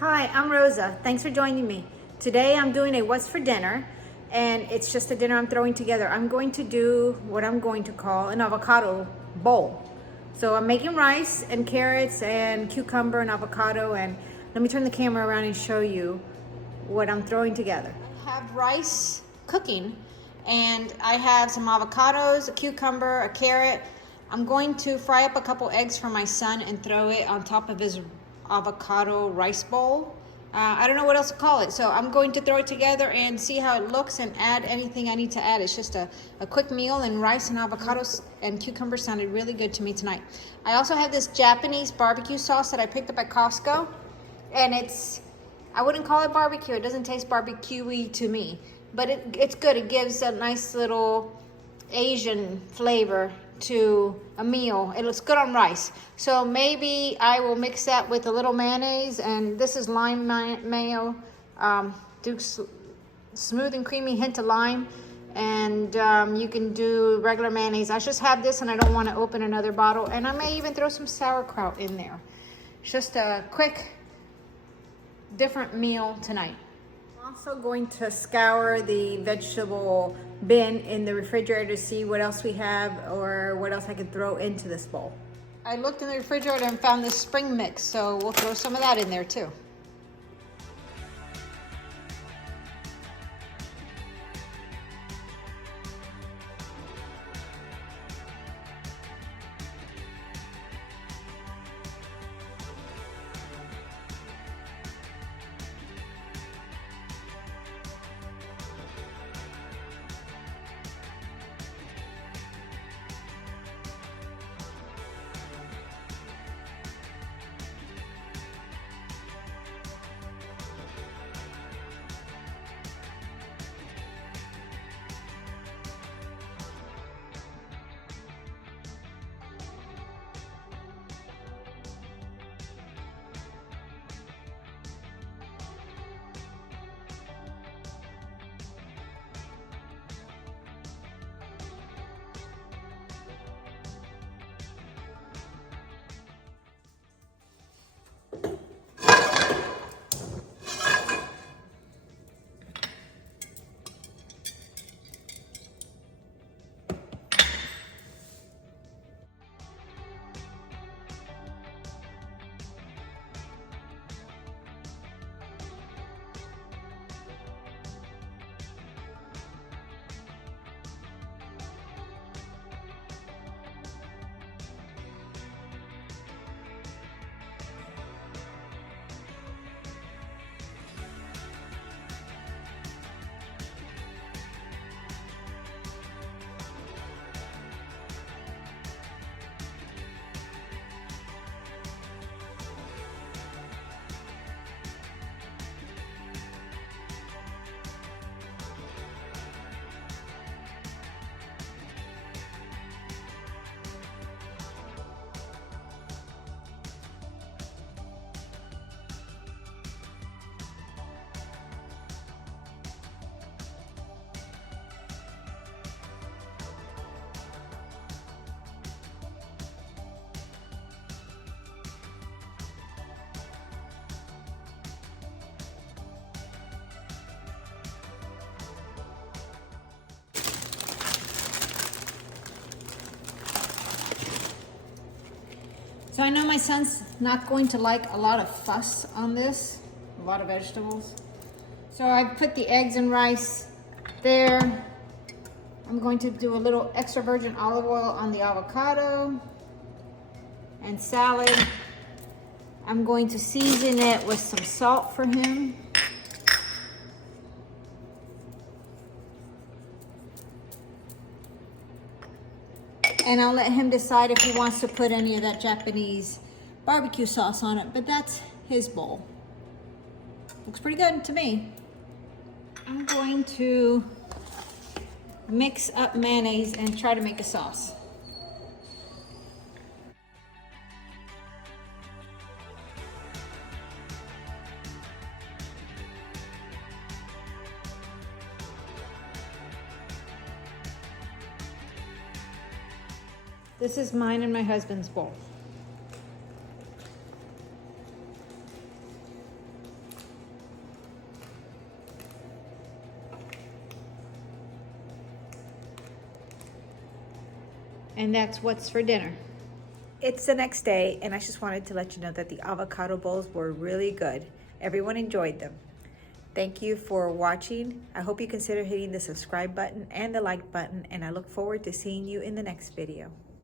Hi, I'm Rosa. Thanks for joining me. Today I'm doing a what's for dinner, and it's just a dinner I'm throwing together. I'm going to do what I'm going to call an avocado bowl. So I'm making rice and carrots and cucumber and avocado, and let me turn the camera around and show you what I'm throwing together. I have rice cooking, and I have some avocados, a cucumber, a carrot. I'm going to fry up a couple eggs for my son and throw it on top of his avocado rice bowl. I don't know what else to call it, so I'm going to throw it together and see how it looks and add anything I need to add. It's just a quick meal, and rice and avocados and cucumbers sounded really good to me tonight. I also have this Japanese barbecue sauce that I picked up at Costco, and I wouldn't call it barbecue. It doesn't taste barbecue-y to me, but it's good. It gives a nice little Asian flavor to a meal. It looks good on rice. So maybe I will mix that with a little mayonnaise, and this is lime mayo. Do smooth and creamy hint of lime, and you can do regular mayonnaise. I just have this and I don't want to open another bottle, and I may even throw some sauerkraut in there. It's just a quick, different meal tonight. I'm also going to scour the vegetable bin in the refrigerator to see what else we have or what else I can throw into this bowl. I looked in the refrigerator and found this spring mix, so we'll throw some of that in there too. So I know my son's not going to like a lot of fuss on this, a lot of vegetables. So I put the eggs and rice there. I'm going to do a little extra virgin olive oil on the avocado and salad. I'm going to season it with some salt for him. And I'll let him decide if he wants to put any of that Japanese barbecue sauce on it, but that's his bowl. Looks pretty good to me. I'm going to mix up mayonnaise and try to make a sauce. This is mine and my husband's bowl. And that's what's for dinner. It's the next day, and I just wanted to let you know that the avocado bowls were really good. Everyone enjoyed them. Thank you for watching. I hope you consider hitting the subscribe button and the like button, and I look forward to seeing you in the next video.